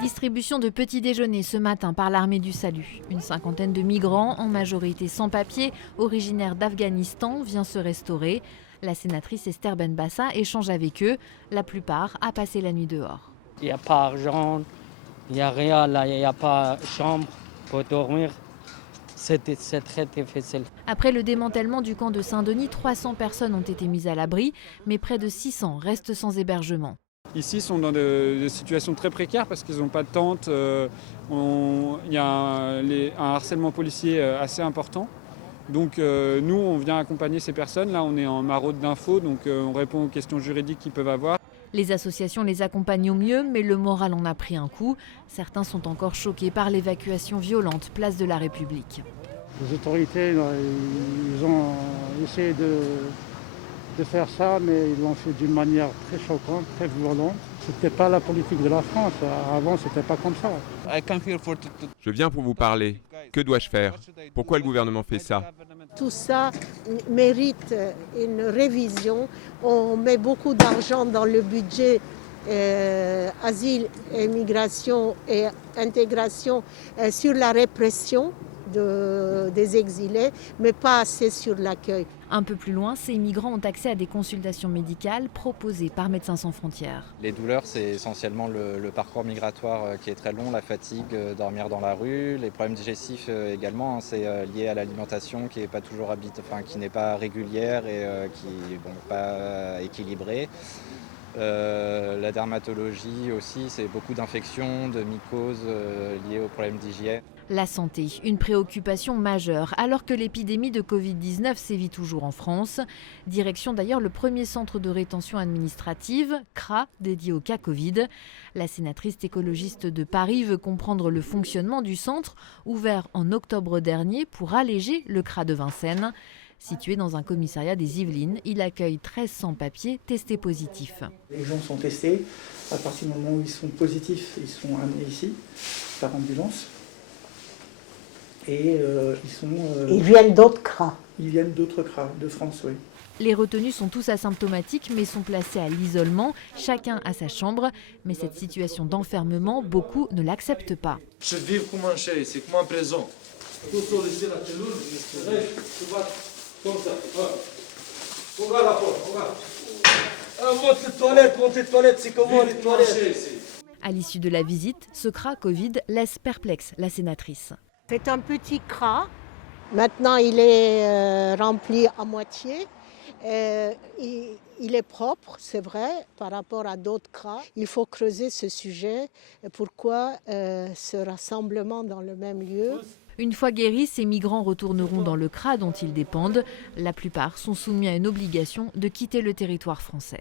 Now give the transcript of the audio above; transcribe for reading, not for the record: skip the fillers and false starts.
Distribution de petits déjeuners ce matin par l'armée du salut. Une cinquantaine de migrants, en majorité sans papier, originaires d'Afghanistan, vient se restaurer. La sénatrice Esther Benbassa échange avec eux. La plupart a passé la nuit dehors. Il n'y a pas argent, il n'y a rien, là, il n'y a pas de chambre pour dormir. C'est très difficile. Après le démantèlement du camp de Saint-Denis, 300 personnes ont été mises à l'abri, mais près de 600 restent sans hébergement. Ici, ils sont dans des situations très précaires parce qu'ils n'ont pas de tente. Il y a un harcèlement policier assez important. Donc nous, on vient accompagner ces personnes. Là, on est en maraude d'infos, donc on répond aux questions juridiques qu'ils peuvent avoir. Les associations les accompagnent au mieux, mais le moral en a pris un coup. Certains sont encore choqués par l'évacuation violente, place de la République. Les autorités, ils ont essayé de faire ça, mais ils l'ont fait d'une manière très choquante, très violente. C'était pas la politique de la France. Avant, c'était pas comme ça. Je viens pour vous parler. Que dois-je faire? Pourquoi le gouvernement fait ça? Tout ça mérite une révision. On met beaucoup d'argent dans le budget asile, immigration et intégration sur la répression des exilés, mais pas assez sur l'accueil. Un peu plus loin, ces migrants ont accès à des consultations médicales proposées par Médecins sans frontières. Les douleurs, c'est essentiellement le parcours migratoire qui est très long, la fatigue, dormir dans la rue, les problèmes digestifs également. C'est lié à l'alimentation qui n'est pas toujours qui n'est pas régulière et qui n'est pas équilibrée. La dermatologie aussi, c'est beaucoup d'infections, de mycoses liées aux problèmes d'hygiène. La santé, une préoccupation majeure, alors que l'épidémie de Covid-19 sévit toujours en France. Direction d'ailleurs le premier centre de rétention administrative, CRA, dédié au cas Covid. La sénatrice écologiste de Paris veut comprendre le fonctionnement du centre, ouvert en octobre dernier pour alléger le CRA de Vincennes. Situé dans un commissariat des Yvelines, il accueille 13 sans-papiers testés positifs. Les gens sont testés. À partir du moment où ils sont positifs, ils sont amenés ici par ambulance. Et Ils viennent d'autres CRA. Ils viennent d'autres CRA de France, oui. Les retenus sont tous asymptomatiques mais sont placés à l'isolement, chacun à sa chambre. Mais cette situation d'enfermement, beaucoup ne l'acceptent pas. Je vis comme un chez, c'est comme un prison. Regarde la porte, regarde. Monte les toilettes, c'est comment les toilettes? À l'issue de la visite, ce CRA Covid laisse perplexe la sénatrice. C'est un petit CRA. Maintenant, il est rempli à moitié. Il est propre, c'est vrai, par rapport à d'autres CRA. Il faut creuser ce sujet. Pourquoi ce rassemblement dans le même lieu? Une fois guéris, ces migrants retourneront dans le CRA dont ils dépendent. La plupart sont soumis à une obligation de quitter le territoire français.